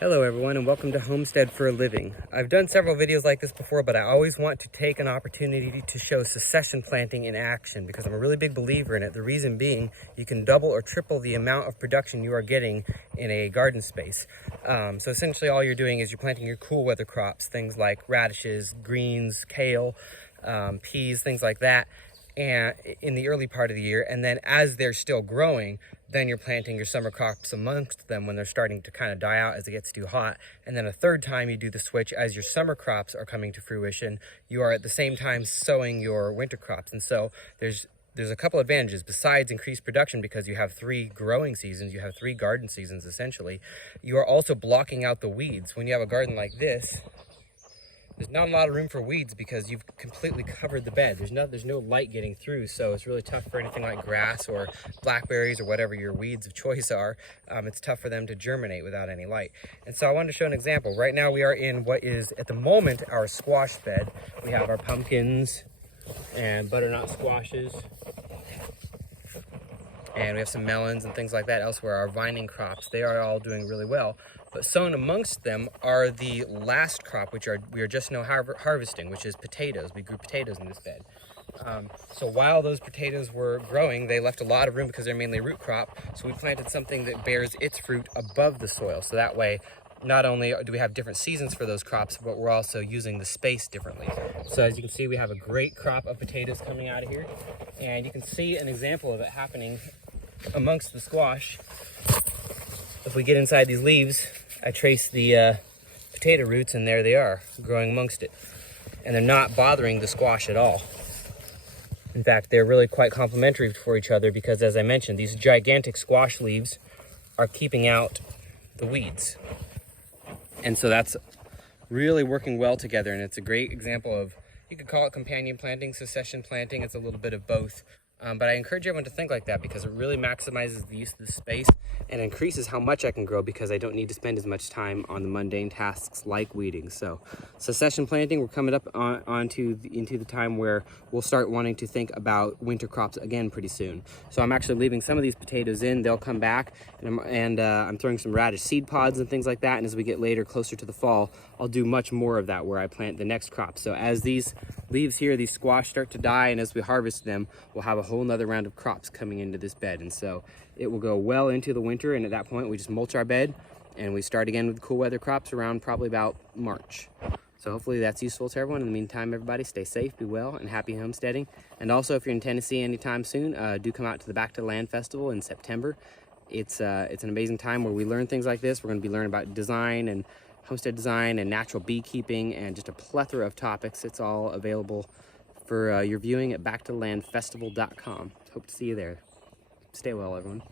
Hello everyone and welcome to Homestead for a Living. I've done several videos like this before, but I always want to take an opportunity to show succession planting in action because I'm a really big believer in it. The reason being, you can double or triple the amount of production you are getting in a garden space. So essentially all you're doing is you're planting your cool weather crops, things like radishes, greens, kale, peas, things like that, and in the early part of the year, and then as they're still growing, then you're planting your summer crops amongst them when they're starting to kind of die out as it gets too hot. And then a third time you do the switch as your summer crops are coming to fruition, you are at the same time sowing your winter crops. And so there's a couple advantages besides increased production because you have 3 growing seasons, you have 3 garden seasons essentially. You are also blocking out the weeds. When you have a garden like this, there's not a lot of room for weeds because you've completely covered the bed. There's no light getting through, so it's really tough for anything like grass or blackberries or whatever your weeds of choice are. It's tough for them to germinate without any light. And so I wanted to show an example. Right now we are in what is, at the moment, our squash bed. We have our pumpkins and butternut squashes, and we have some melons and things like that elsewhere. Our vining crops, they are all doing really well. But sown amongst them are the last crop, which we are just now harvesting, which is potatoes. We grew potatoes in this bed. So while those potatoes were growing, they left a lot of room because they're mainly a root crop. So we planted something that bears its fruit above the soil. So that way, not only do we have different seasons for those crops, but we're also using the space differently. So as you can see, we have a great crop of potatoes coming out of here. And you can see an example of it happening amongst the squash. If we get inside these leaves, I trace the potato roots, and there they are, growing amongst it. And they're not bothering the squash at all. In fact, they're really quite complementary for each other because, as I mentioned, these gigantic squash leaves are keeping out the weeds. And so that's really working well together, and it's a great example of, you could call it companion planting, succession planting. It's a little bit of both. But I encourage everyone to think like that because it really maximizes the use of the space and increases how much I can grow because I don't need to spend as much time on the mundane tasks like weeding. So succession planting, we're coming up into the time where we'll start wanting to think about winter crops again pretty soon. So I'm actually leaving some of these potatoes in. They'll come back, and I'm throwing some radish seed pods and things like that. And as we get later, closer to the fall, I'll do much more of that where I plant the next crop. So as these leaves here, these squash, start to die, and as we harvest them, we'll have a whole nother round of crops coming into this bed. And so it will go well into the winter, and at that point we just mulch our bed and we start again with cool weather crops around probably about March. So hopefully that's useful to everyone. In the meantime, everybody, stay safe, be well, and happy homesteading. And also, if you're in Tennessee anytime soon, do come out to the Back to Land Festival in September. It's an amazing time where we learn things like this. We're going to be learning about design and homestead design and natural beekeeping and just a plethora of topics. It's all available for your viewing at backtolandfestival.com. Hope to see you there. Stay well, everyone.